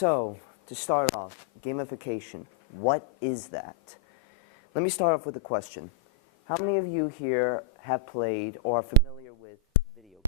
So, to start off, gamification. What is that? Let me start off with a question. How many of you here have played or are familiar with video games?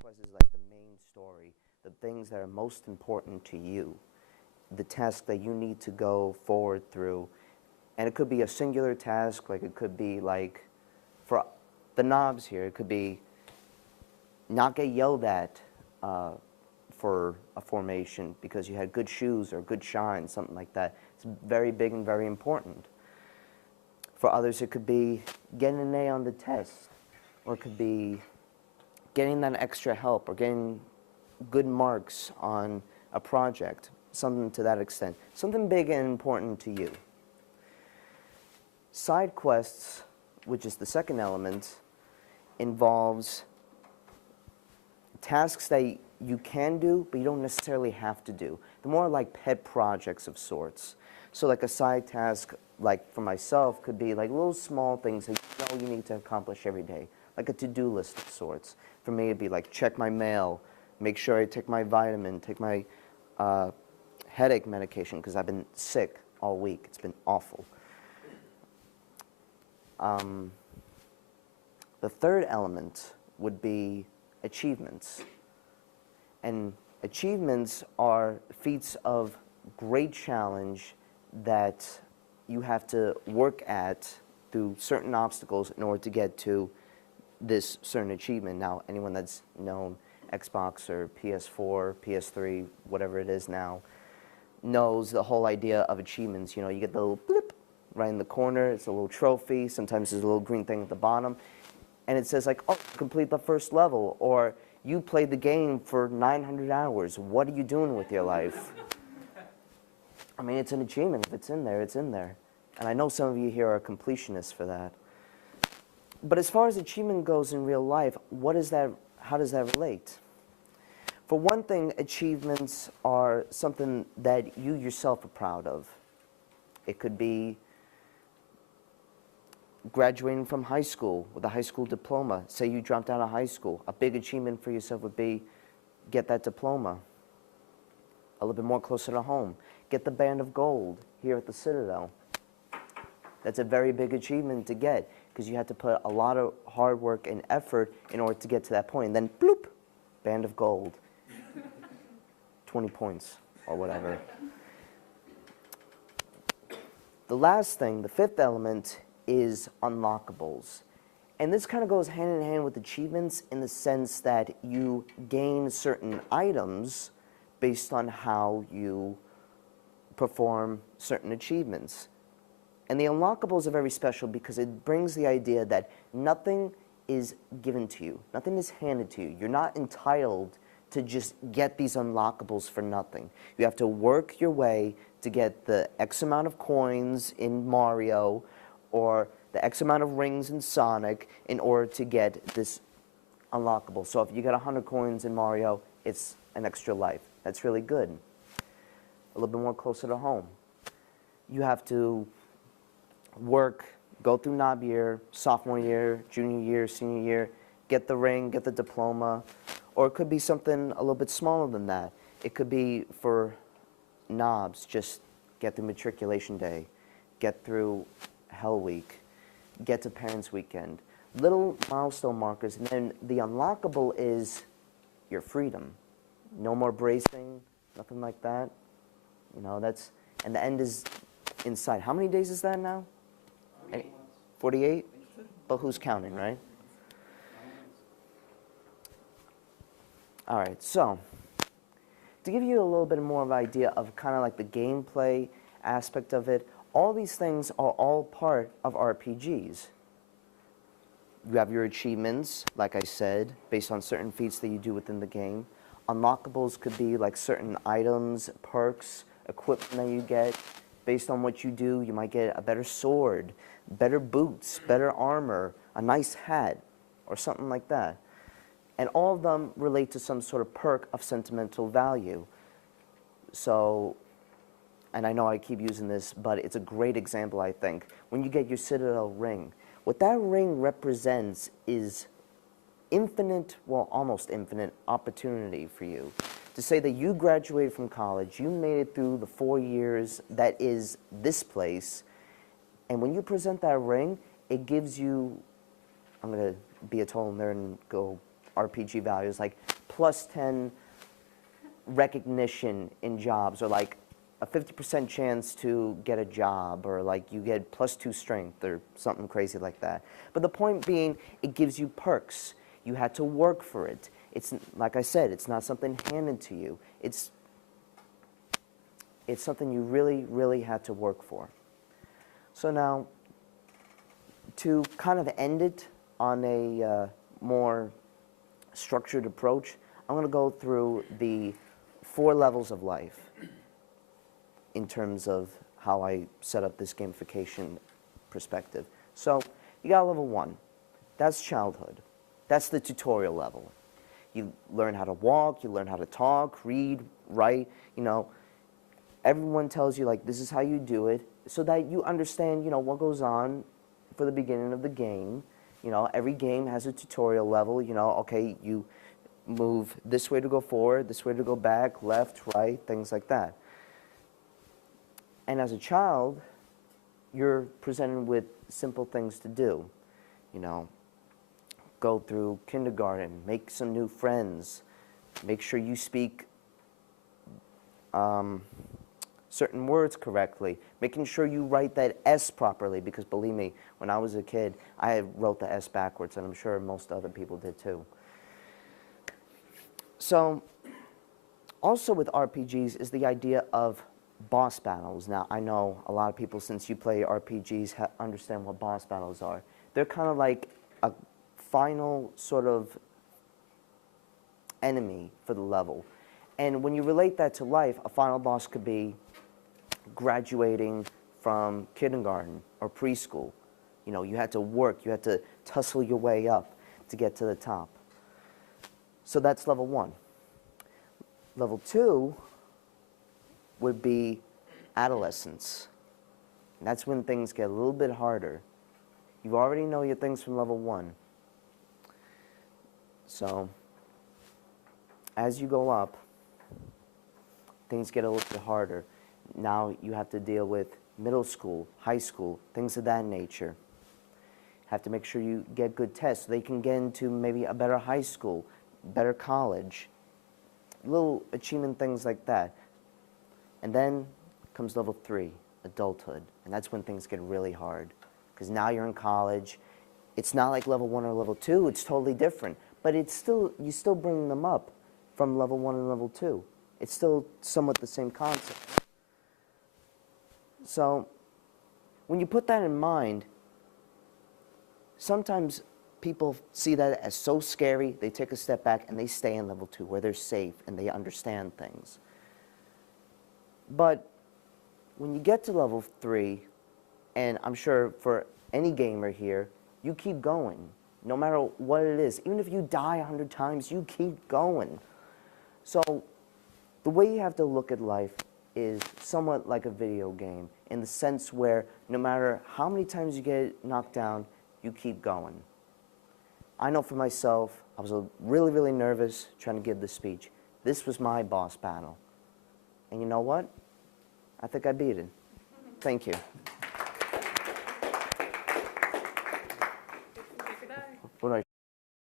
Quest is like the main story, the things that are most important to you, the task that you need to go forward through. And it could be a singular task, like it could be like, for the knobs here, it could be not get yelled at for a formation because you had good shoes or good shine, something like that. It's very big and very important. For others, it could be getting an A on the test, or it could be getting that extra help or getting good marks on a project, something to that extent, something big and important to you. Side quests, which is the second element, involves tasks that you can do, but you don't necessarily have to do. They're more like pet projects of sorts. So like a side task, like for myself, could be like little small things that you know you need to accomplish every day, like a to-do list of sorts. For me, it'd be like check my mail, make sure I take my vitamin, take my headache medication, because I've been sick all week. It's been awful. The third element would be achievements. And achievements are feats of great challenge that you have to work at through certain obstacles in order to get to this certain achievement. Now, anyone that's known Xbox or PS4, PS3, whatever it is now, knows the whole idea of achievements. You know, you get the little blip right in the corner. It's a little trophy. Sometimes there's a little green thing at the bottom. And it says like, oh, complete the first level. Or you played the game for 900 hours. What are you doing with your life? I mean, it's an achievement. If it's in there, it's in there. And I know some of you here are completionists for that. But as far as achievement goes in real life, what is that? How does that relate? For one thing, achievements are something that you yourself are proud of. It could be graduating from high school with a high school diploma. Say you dropped out of high school. A big achievement for yourself would be get that diploma. A little bit more closer to home. Get the band of gold here at the Citadel. That's a very big achievement to get, because you had to put a lot of hard work and effort in order to get to that point. And then, bloop, band of gold. 20 points, or whatever. The last thing, the fifth element, is unlockables. And this kind of goes hand in hand with achievements in the sense that you gain certain items based on how you perform certain achievements. And the unlockables are very special because it brings the idea that nothing is given to you. Nothing is handed to you. You're not entitled to just get these unlockables for nothing. You have to work your way to get the X amount of coins in Mario or the X amount of rings in Sonic in order to get this unlockable. So if you get 100 coins in Mario, it's an extra life. That's really good. A little bit more closer to home. You have to work, go through knob year, sophomore year, junior year, senior year, get the ring, get the diploma, or it could be something a little bit smaller than that. It could be for knobs, just get through matriculation day, get through Hell Week, get to Parents Weekend. little milestone markers, and then the unlockable is your freedom. No more bracing, nothing like that. You know, that's, and the end is in sight. How many days is that now? 48? But who's counting, right? All right, so to give you a little bit more of an idea of kind of like the gameplay aspect of it, all these things are all part of RPGs. You have your achievements, like I said, based on certain feats that you do within the game. Unlockables could be like certain items, perks, equipment that you get. Based on what you do, you might get a better sword, better boots, better armor, a nice hat, or something like that. And all of them relate to some sort of perk of sentimental value. So, and I know I keep using this, but it's a great example, I think. When you get your Citadel ring, what that ring represents is infinite, well, almost infinite opportunity for you. To say that you graduated from college, you made it through the 4 years that is this place, and when you present that ring, it gives you, I'm going to be a total nerd and go RPG values, like plus 10 recognition in jobs, or like a 50% chance to get a job, or like you get plus 2 strength, or something crazy like that. But the point being, it gives you perks. You had to work for it. It's, like I said, it's not something handed to you. It's something you really, really had to work for. So now, to kind of end it on a more structured approach, I'm going to go through the 4 levels of life in terms of how I set up this gamification perspective. So you got level 1. That's childhood. That's the tutorial level. You learn how to walk, you learn how to talk, read, write, you know. Everyone tells you, like, this is how you do it, so that you understand, you know, what goes on for the beginning of the game. You know, every game has a tutorial level, you know, okay, you move this way to go forward, this way to go back, left, right, things like that. And as a child, you're presented with simple things to do, you know. Go through kindergarten, make some new friends, make sure you speak certain words correctly, making sure you write that S properly, because believe me, when I was a kid, I wrote the S backwards, and I'm sure most other people did too. So, also with RPGs is the idea of boss battles. Now, I know a lot of people, since you play RPGs, understand what boss battles are. They're kind of like a final sort of enemy for the level. And when you relate that to life, a final boss could be graduating from kindergarten or preschool. You know, you had to work, you had to tussle your way up to get to the top. So that's level 1. Level 2 would be adolescence. And that's when things get a little bit harder. You already know your things from level 1. So, as you go up, things get a little bit harder. Now you have to deal with middle school, high school, things of that nature. Have to make sure you get good tests so they can get into maybe a better high school, better college, little achievement things like that. And then comes level 3, adulthood. And that's when things get really hard. Because now you're in college. It's not like level 1 or level 2, it's totally different. But it's still, you still bring them up from level 1 and level 2. It's still somewhat the same concept. So, when you put that in mind, sometimes people see that as so scary, they take a step back and they stay in level 2 where they're safe and they understand things. But when you get to level 3, and I'm sure for any gamer here, you keep going. No matter what it is. Even if you die 100 times, you keep going. So, the way you have to look at life is somewhat like a video game, in the sense where no matter how many times you get knocked down, you keep going. I know for myself, I was really, really nervous trying to give this speech. This was my boss battle. And you know what? I think I beat it. Thank you.